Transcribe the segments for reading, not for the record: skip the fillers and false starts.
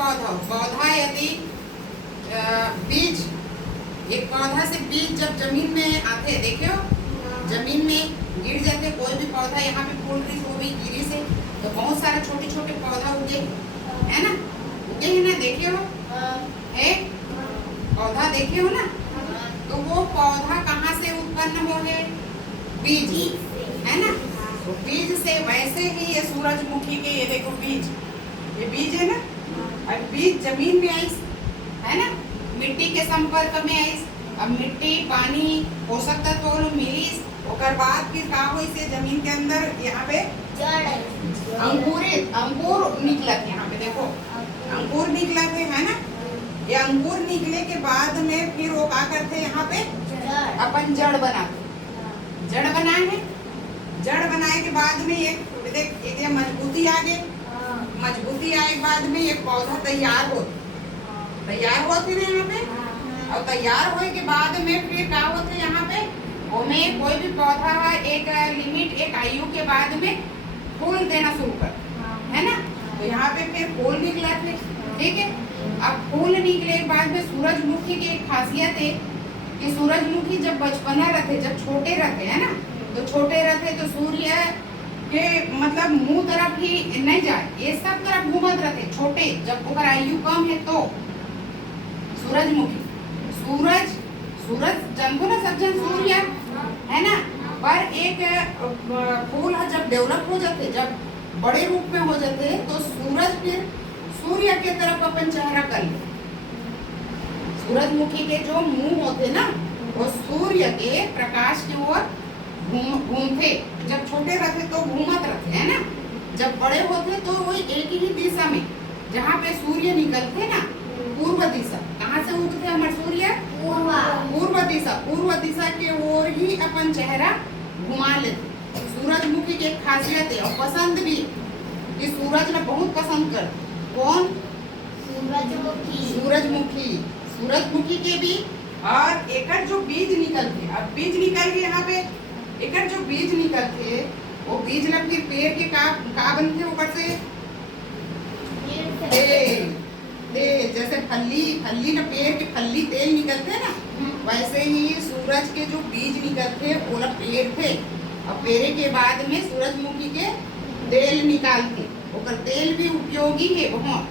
पौधा हो, पौधा यदि बीज, एक पौधा से बीज जब जमीन में आते देखे हो, जमीन में गिर जाते, कोई भी पौधा यहाँ पे फूल रही हो भी गिरी से, तो बहुत सारे छोटे छोटे पौधा उगे है ना, उगे है ना, देखे हो है पौधा देखे हो ना। तो वो पौधा कहाँ से उत्पन्न हो है, बीज है ना। तो बीज से वैसे ही ये सूरजमुखी के, ये देखो बीज, ये बीज है ना, और बीज जमीन में आई है ना, मिट्टी के संपर्क में आई। अब मिट्टी पानी पोषक तत्व मिली, ओकर बाद फिर का हुई से जमीन के अंदर यहाँ पे अंकुरित अंकुर निकलत, यहाँ पे देखो अंकुर निकलत है ना। ये अंकुर निकले के बाद में फिर वो क्या करते, यहाँ पे अपन जड़ बनाते, जड़ बनाए हैं, जड़ बनाए के बाद में एक मजबूती आ गई, मजबूती आए के बाद में एक पौधा तैयार होते हैं यहाँ पे। और तैयार होए के बाद में फिर क्या होते यहाँ पे, हमें कोई भी पौधा एक लिमिट, एक आयु के बाद में फूल देना शुरू कर है ना। तो यहाँ पे फिर फूल निकला थे, ठीक है। अब फूल निकले के बाद में सूरजमुखी की एक खासियत है कि सूरजमुखी जब बचपना रहते, जब छोटे रहते है ना, तो छोटे रहते तो सूर्य के मतलब मुंह तरफ ही नहीं जाए, ये सब तरफ घूमत रहते छोटे, जब ओकर आयु कम है तो सूरजमुखी, सूरज जानते ना सब जन, सूर्य है ना। पर एक फूल जब डेवलप हो जाते, जब बड़े रूप में हो जाते, तो सूरज फिर सूर्य के तरफ अपन चेहरा कर ले। सूरजमुखी के जो मुंह होते ना, वो सूर्य के प्रकाश की ओर घूमते, जब छोटे रहते तो घूमत रहते है ना, जब बड़े होते तो वो एक ही दिशा में, जहाँ पे सूर्य निकलते ना, पूर्व दिशा, कहाँ से उगते हमारे सूर्य, पूर्व दिशा के ओर ही अपन चेहरा घुमा लेते। सूरजमुखी की एक खासियत है और पसंद भी, कि सूरज ने बहुत पसंद कर, कौन, सूरजमुखी के भी। और एक जो बीज निकलते, अब बीज निकल के यहाँ पे एक जो बीज निकलते, वो बीज ना फिर पेड़ के का बनते, ऊपर से तेल, जैसे फल्ली ना, पेड़ के फल्ली तेल निकलते ना, वैसे ही सूरज के जो बीज निकलते वो पेड़ थे, और पेड़ के बाद में सूरजमुखी के तेल निकालते, ओकर तेल भी उपयोगी है बहुत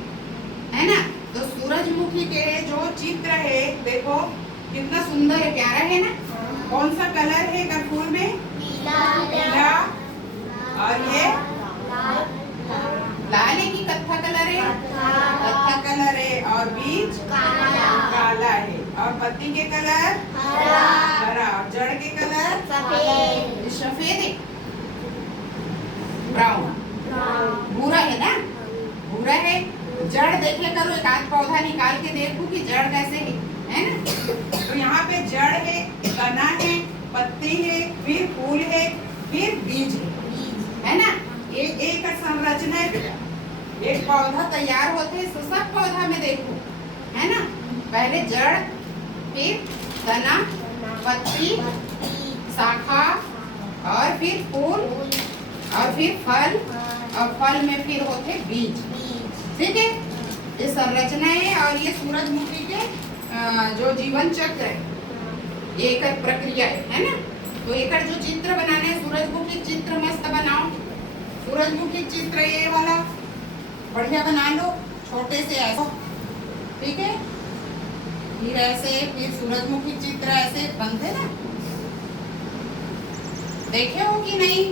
है ना। तो सूरजमुखी के जो चित्र है देखो कितना सुंदर है, प्यारा है ना। कौन सा कलर है का फूल में, पीला, और ये लाल है कि कत्था कलर है, कत्था कलर है, और बीज काला है, और पत्ती के कलर हरा, और जड़ के कलर सफेद है, ब्राउन, भूरा है ना, भूरा है। जड़ देखे करो, एक आध पौधा निकाल के देखो कि जड़ कैसे है ना। तो यहाँ पे जड़ है, तना है, पत्ती है, फिर फूल है, फिर बीज है ना। ये एक संरचना है। एक पौधा तैयार होते है तो सब पौधा में देखो है ना, पहले जड़, फिर तना, पत्ती, शाखा, और फिर फूल, और फिर फल, और फल में फिर होते बीज, ठीक है। ये संरचना है, और ये सूरजमुखी के जो जीवन चक्र है, एक प्रक्रिया है ना। तो एक जो चित्र बनाने है, सूरजमुखी चित्र मस्त बनाओ, सूरजमुखी चित्र ये वाला बढ़िया बना लो, छोटे से ऐसा, ठीक है। फिर ऐसे, फिर सूरजमुखी चित्र ऐसे बनते ना, देखे हो कि नहीं,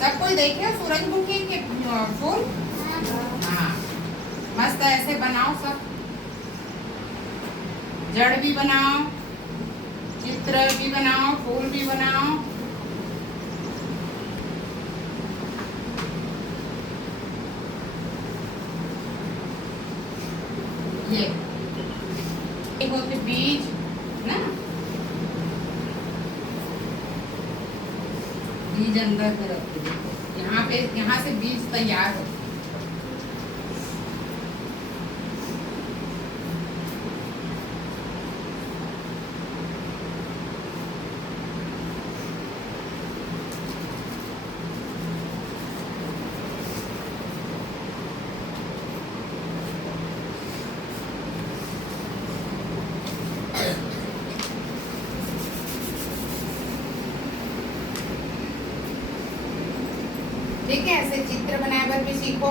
सब कोई देखे सूरजमुखी के फूल, हाँ मस्त ऐसे बनाओ, सब जड़ भी बनाओ, चित्र भी बनाओ, फूल भी बनाओ। ये होते बीज ना, बीज अंदर में रखते, देखो यहाँ पे, यहाँ से बीज तैयार होते। ठीक है, ऐसे चित्र बनाए बर भी सीखो।